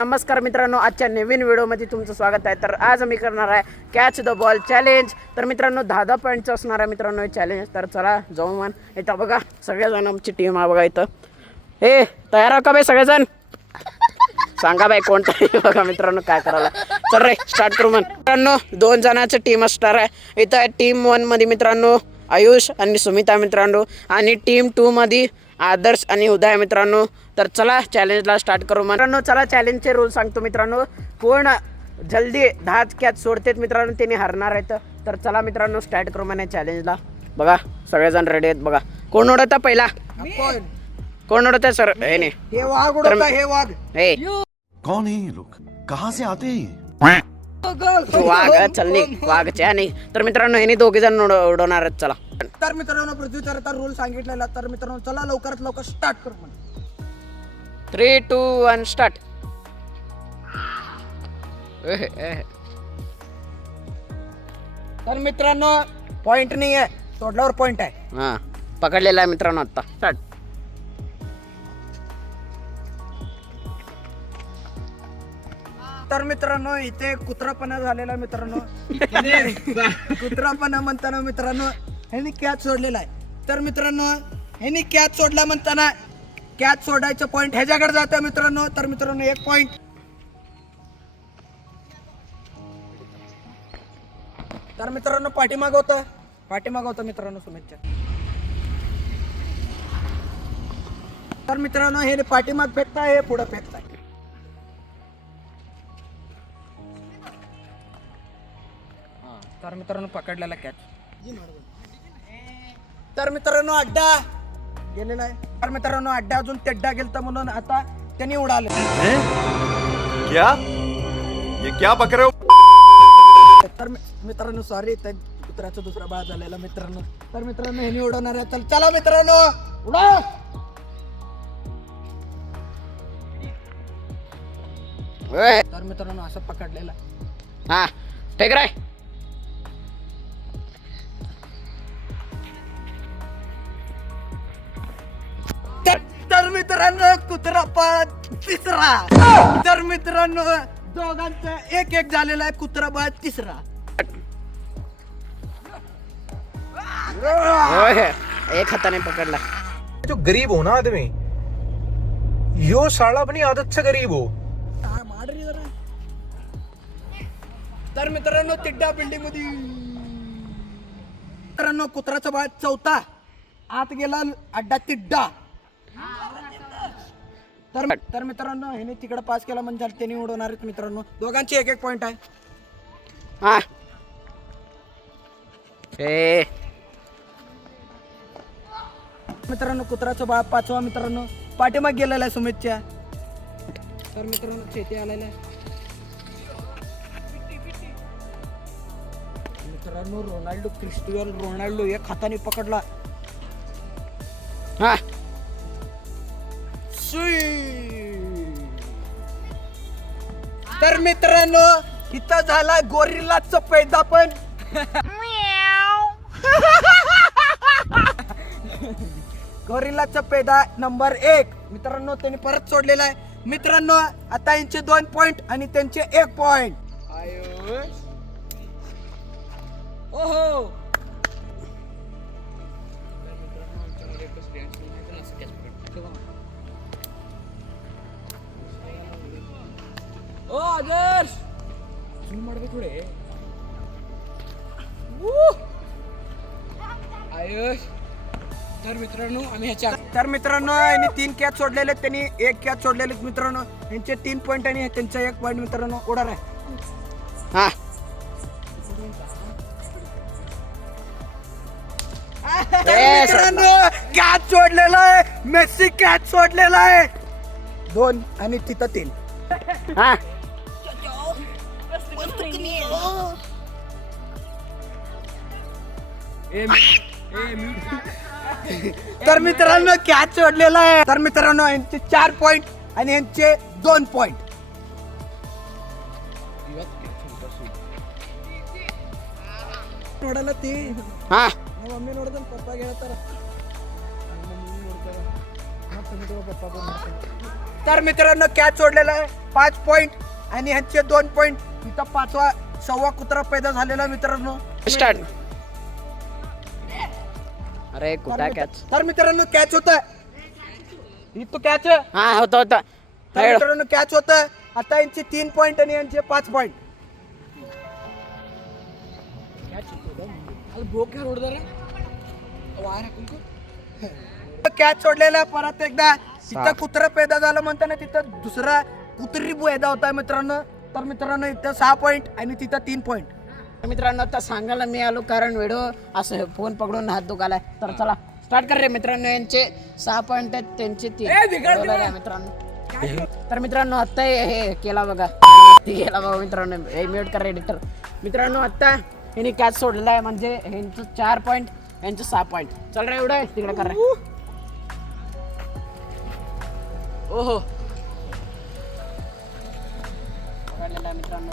नमस्कार मित्रांनो, आजच्या नवीन व्हिडिओमध्ये तुमचं स्वागत आहे. तर आज आम्ही करणार आहे कॅच द बॉल चॅलेंज. तर मित्रांनो 10 पॉईंटचं असणार आहे मित्रांनो हे चॅलेंज. तर चला जाऊ मन. इथं बघा सगळेजण आमची टीम आहे बघा इथं. हे तयार आहे का बाई सगळेजण? सांगा बाई कोणतं बघा मित्रांनो काय करायला. चल रे स्टार्ट करू मन. मित्रांनो 2 जणांची टीम असणार आहे. इथं टीम 1 मध्ये मित्रांनो आयुष आणि सुमिता मित्रांनो, आणि टीम 2 मध्ये आदर्श आणि उदय मित्रांनो. तर चला चॅलेंजला स्टार्ट करू मित्रांनो. चला चॅलेंजचे रूल सांगतो मित्रांनो. कोण जल्दी 10 कॅच सोडतेत मित्रांनो त्यांनी हरणार आहेत. तर चला मित्रांनो स्टार्ट करू म्हणे चॅलेंजला. बघा सगळेजण रेडी आहेत बघा. कोण उडवता पहिला? कोण उडवता सर? हे नाही हे वाघ उडवता, हे वाघ. हे कौन है ये लोग, कहाँ से आते हैं? वाघ चलनी वाघच्या नाही. तर मित्रांनो हे दोघे जण उडवणार आहेत. चला तर मित्रांनो पृथ्वी तर रूल सांगितलेला. तर मित्रांनो चला लवकरात लवकर स्टार्ट करू म्हणून. 3, 2, 1 स्टार्ट. तर मित्रांनो पॉइंट नाही आहे, तोडल्यावर पॉइंट आहे. हा पकडलेला आहे मित्रांनो आता. स्टार्ट. तर मित्रांनो इथे कुत्रापणा झालेला मित्रांनो. कुत्रापणा म्हणताना मित्रांनो ह्यांनी कॅच सोडलेला आहे. तर मित्रांनो ह्यांनी कॅच सोडला म्हणताना कॅच सोडायचं पॉइंट ह्याच्याकडे जातं मित्रांनो. तर मित्रांनो 1 पॉइंट. तर मित्रांनो पाठीमाग होतं मित्रांनो सुमितच्या. तर मित्रांनो हे पाठीमाग फेकताय, हे पुढे फेकताय. तर मित्रांनो पकडलेला कॅच. तर मित्रांनो अड्डा गेलेला आहे. तर मित्रांनो अड्डा अजून तेड्डा गेलता म्हणून आता त्यांनी उडाले. क्या ये क्या बक रहे हो? तर मित्रांनो सॉरी, त्या कुत्र्याचा दुसरा बाळ झालेला मित्रांनो. तर मित्रांनो ह्यांनी उडवणार आहे. तर चला मित्रांनो उडा. तर मित्रांनो असं पकडलेला. हा ठीक आहे. तर मित्रांनो कुत्रा पाळ तिसरा. तर मित्रांनो दोघांचं 1-1 झालेला आहे. कुत्रा पाळ तिसरा. एक हाताने पकडला. जो गरीब हो ना आदमी, यो साला अपनी आदत से गरीब हो. तर मित्रांनो तिड्डा बिल्डिंग मध्ये मित्रांनो कुत्राचा बाळ चौथा आत गेला. अड्डा तिड्डा. तर मित्रांनो ह्याने तिकडे पास केला म्हणजे त्यांनी उडवणार आहेत मित्रांनो. दोघांची 1-1 पॉइंट आहे. हा ए मित्रांनो कुत्राचा बाळ 5वा मित्रांनो पाठीमाग गेलेला आहे सुमितच्या. तर मित्रांनो चेते आलेला आहे. मित्रांनो क्रिस्टियानो रोनाल्डो एक हाताने पकडला. हा तर मित्रांनो इथं झाला गोरिल्लाचं पैदा पण. गोरिल्लाचं पैदा नंबर 1 मित्रांनो त्यांनी परत सोडलेला आहे मित्रांनो. आता यांचे 2 पॉइंट आणि त्यांचे 1 पॉइंट. ओहो ओ आदर्श थोडे आयुष. तर मित्रांनो आम्ही ह्याच्या तर मित्रांनो यांनी 3 कॅच सोडलेले, त्यांनी 1 कॅच सोडलेले मित्रांनो. यांचे 3 पॉइंट आणि त्यांचा 1 पॉइंट मित्रांनो उडार आहे. हा मित्रांनो कॅच सोडलेला आहे. मेसी कॅच सोडलेला आहे 2 आणि तिथं 3. हा तर मित्रांनो कॅच सोडलेला आहे. तर मित्रांनो यांचे 4 पॉइंट आणि यांचे 2 पॉइंट. नोडाला ते हा मम्मी नोडत पप्पा गेला तर तर मित्रांनो कॅच सोडलेला आहे. 5 पॉईंट आणि ह्यांचे 2 पॉईंट. इथं 5वा 6वा कुत्रा पैदा झालेला मित्रांनो. स्टार्ट. अरे कुठं कॅच. तर मित्रांनो कॅच होत इथं कॅच. हा होता होता. तर मित्रांनो कॅच होत. आता यांचे 3 पॉईंट आणि यांचे 5 पॉईंट. कॅच सोडलेला परत एकदा. तिथं कुत्रा पैदा झालं म्हणताना तिथं दुसरा कुत्री पैदा होता मित्रांनो. तर मित्रांनो इथं 6 पॉईंट आणि तिथं 3 पॉईंट. मित्रांनो आता सांगायला मी आलो कारण व्हिडिओ असं फोन पकडून हात दुखालाय. तर चला स्टार्ट कर रे मित्रांनो. यांचे 6 पॉईंट आहेत त्यांचे 3 मित्रांनो. तर मित्रांनो आता हे केला बघा. ती गेला बघा मित्रांनो. हे म्यूट कर एडिटर. मित्रांनो आता यांनी कॅच सोडलेला आहे म्हणजे यांचं 4 पॉईंट यांचे 6 पॉईंट. चल रे एवढं तिकडे कर रे. ओहो पकडलेला आहे मित्रांनो.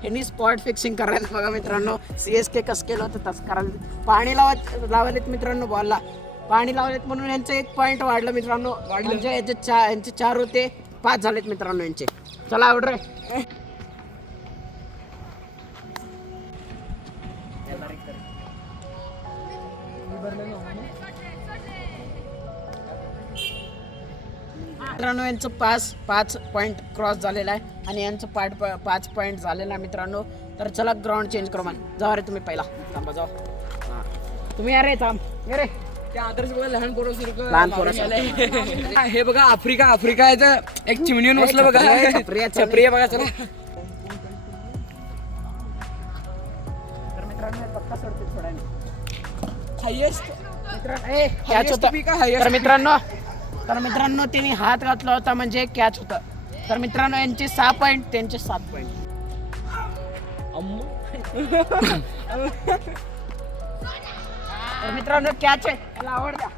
ह्यांनी स्पॉट फिक्सिंग करायला बघा मित्रांनो. CSK कसं केलं होतं तसं करायला. पाणी लावलेत मित्रांनो. बॉलला पाणी लावलेत म्हणून यांचं 1 पॉईंट वाढलं मित्रांनो. म्हणजे यांचे 4 होते 5 झालेत मित्रांनो यांचे. चला आवड रे. मित्रांनो यांचं 5 पॉईंट क्रॉस झालेला आहे आणि यांचं 5 पॉईंट झालेला आहे मित्रांनो. तर चला ग्राउंड चेंज करू मान. जावा रे तुम्ही पहिला. थांबा जावा. तुम्ही अरे थांब ये रे. आदर्श बघा लहान पोरं लहान पोरं. हे बघा आफ्रिका याचं एक चिमणीवर बसलं बघा. प्रिय बघा चला. तर मित्रांनो हे पक्का सोडतील सोडायला. हायेस्ट कॅच होता. तर मित्रांनो त्यांनी हात घातला होता म्हणजे कॅच होता. तर मित्रांनो यांचे 6 पॉईंट त्यांचे 7 पॉईंट. तर मित्रांनो कॅच आहे. त्याला आवड द्या.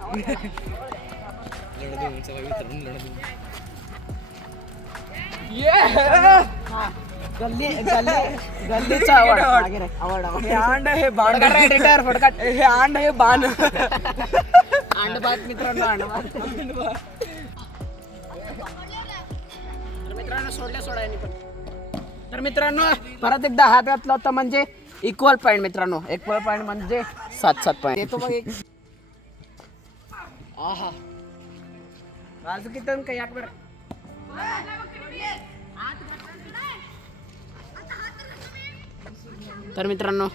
हा. गल्लीचा आवड. मागे रे. आवड हे अंड हे बाण एडिटर फटकाट. हे अंड हे बाण. अंडबात मित्रांनो अंडबात. तर मित्रांनो सोडायनी पण. तर मित्रांनो परत एकदा हात घातला होता म्हणजे इक्वल पॉईंट मित्रांनो. इक्वल पॉईंट म्हणजे 7 पॉईंट येतो बघ. एक आहा बाजू किती काही एक बरं. तर मित्रांनो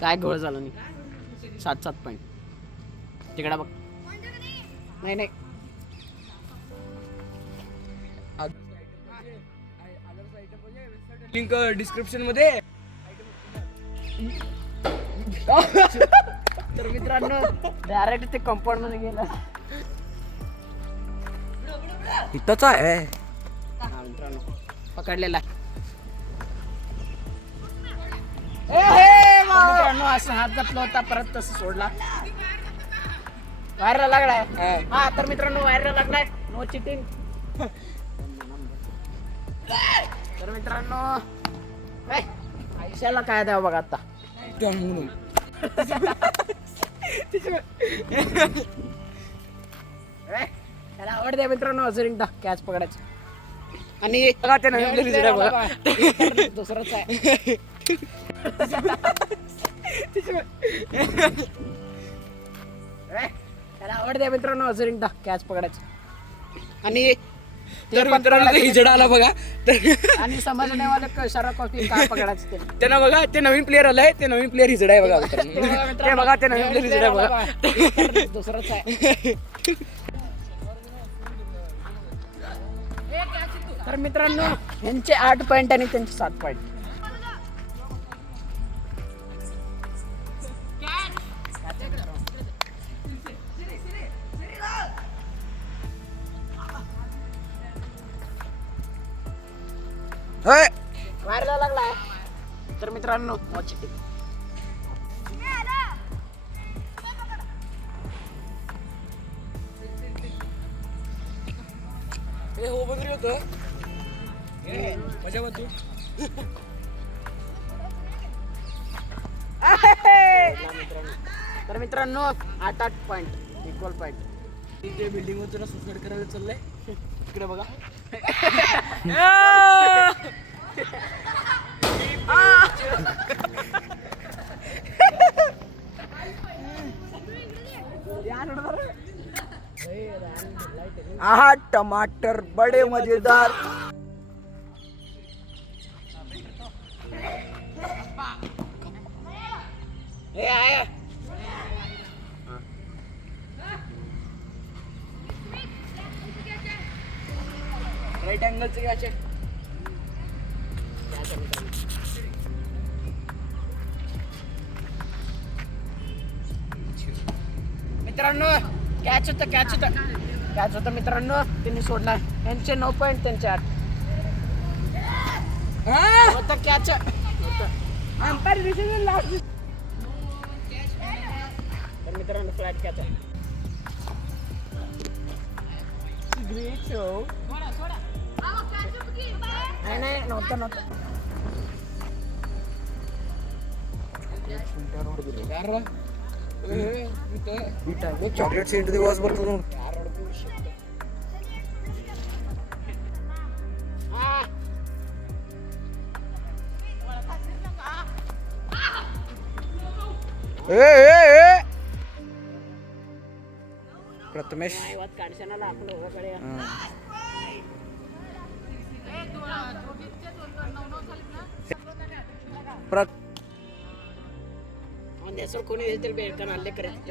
काय घोळ झाला नाही. 7 पॉईंट. तिकडा बघ. नाही लिंक डिस्क्रिप्शन मध्ये. तर मित्रांनो डायरेक्ट ते कंपाऊंड मध्ये गेला. इथंच आहे मित्रांनो पकडलेला. मित्रांनो असं हात घातला होता परत तसं सोडला. व्हायरला लागलाय. हा तर मित्रांनो व्हायरला लागलाय. No cheating. तर मित्रांनो आयुष्याला काय द्यावं बघा आता. त्याला आवडते मित्रांनो अजून एकदा कॅच पकडायचं. आणि दुसरंच आहे. त्याला आवडते मित्रांनो अजून एकदा कॅच पकडायचं. आणि तर मित्रांनो हिजडा आला बघा. आणि समजणे वाले कशाला कॉफी काय पकडायचं ते. त्यांना बघा ते नवीन प्लेअर आलाय. ते नवीन प्लेअर हिजडा आहे बघा. ते बघा ते नवीन प्लेअर हिजडा आहे बघा. दुसरंच आहे. तर मित्रांनो यांचे 8 पॉईंट आणि त्यांचे 7 पॉईंट. व्हायरला लागलाय. तर मित्रांनो हे हो बंदरी होतं. मजा बघ तू. तर मित्रांनो 8 पॉईंट इक्वल पॉईंट. बिल्डिंग वर तुला सुसाईड करायला चाललंय. इकडे बघा. आहा टमाटर बडे मजेदार. राईट अँगलचे घ्यायचे. मित्रांनो कॅच होतं मित्रांनो. त्यांनी सोडला. यांचे 9 पॉईंट, त्यांचे 8 होतं कॅच. Umpire decision last. तर मित्रांनो फ्लॅट कॅच आहे. Great show. नाही नव्हतं. चॉकलेट सेंट दिवसभर करून प्रथमेश ಕೋಣಿ ಹೇಳ್ತಿಲ್ ಬೇಕನ ಅಲ್ಲೇ ಕರೆಕ್ಟ್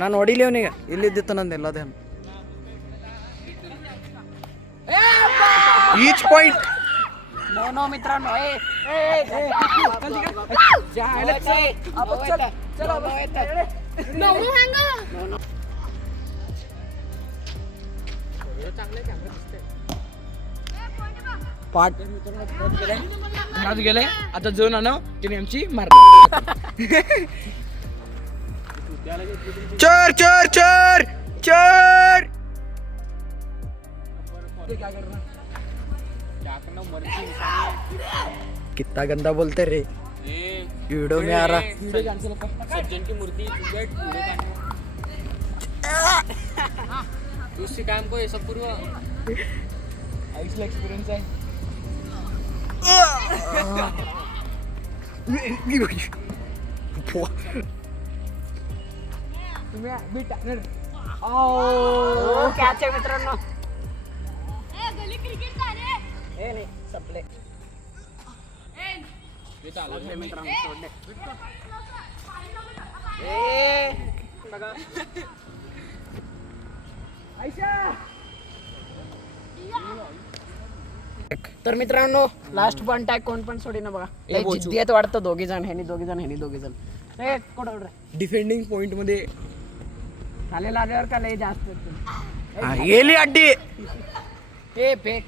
ನಾನು ಹೊಡಿಲಿ ಅವನಿಗೆ ಇಲ್ಲಿದ್ದಿತ್ತು ನಂದು ಎಲ್ಲದೇನು ಈಚ್ ಪಾಯಿಂಟ್. नो मित्रांनो पाठ घरात गेले. आता जाऊन आणव तिने आमची मारली. चोर चोर चोर चोर. कितना गंदा बोलते रे. वीडियो में आ रहा. सज्जन की मूर्ति उससे काम को सब पूर्व एक्सपीरियंस है. कॅच आहे मित्रांनो. नाही संपले. मित्रांनो सोडले. तर मित्रांनो लास्ट पॉइंट आहे. कोण पण सोडी ना बघा. जिद्दीत वाढतं. दोघी जण कुठं डिफेंडिंग पॉइंट मध्ये आल्यावर का लय जास्त गेली अड्डी. हे फेक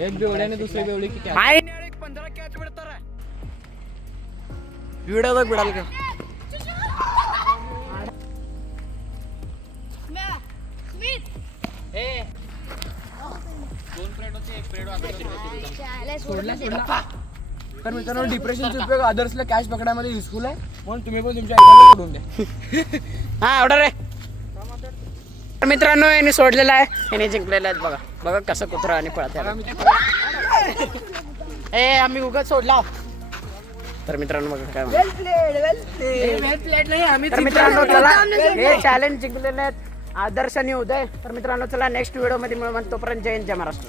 एक बेवड्याने दुसऱ्या बेवडे की 15 कॅच बिडतार व्हिडिओ बिडाल का. तर मित्रांनो डिप्रेशनचा उपयोग अदर्सला कॅच पकडायमध्ये युजफुल आहे. म्हणून तुम्ही पण तुमच्या आईला सोडून द्या. हा ऑर्डर आहे. तर मित्रांनो यांनी सोडलेला आहे. यांनी जिंकलेला आहे. बघा कसं कुत्रा आणि पळत. आम्ही उगाच सोडला. तर मित्रांनो बघा काय तर मित्रांनो चला हे चॅलेंज जिंकलेले आहेत आदर्श आणि उदय. तर मित्रांनो चला नेक्स्ट व्हिडिओ मध्ये मिळू. तोपर्यंत जय हिंद जय महाराष्ट्र.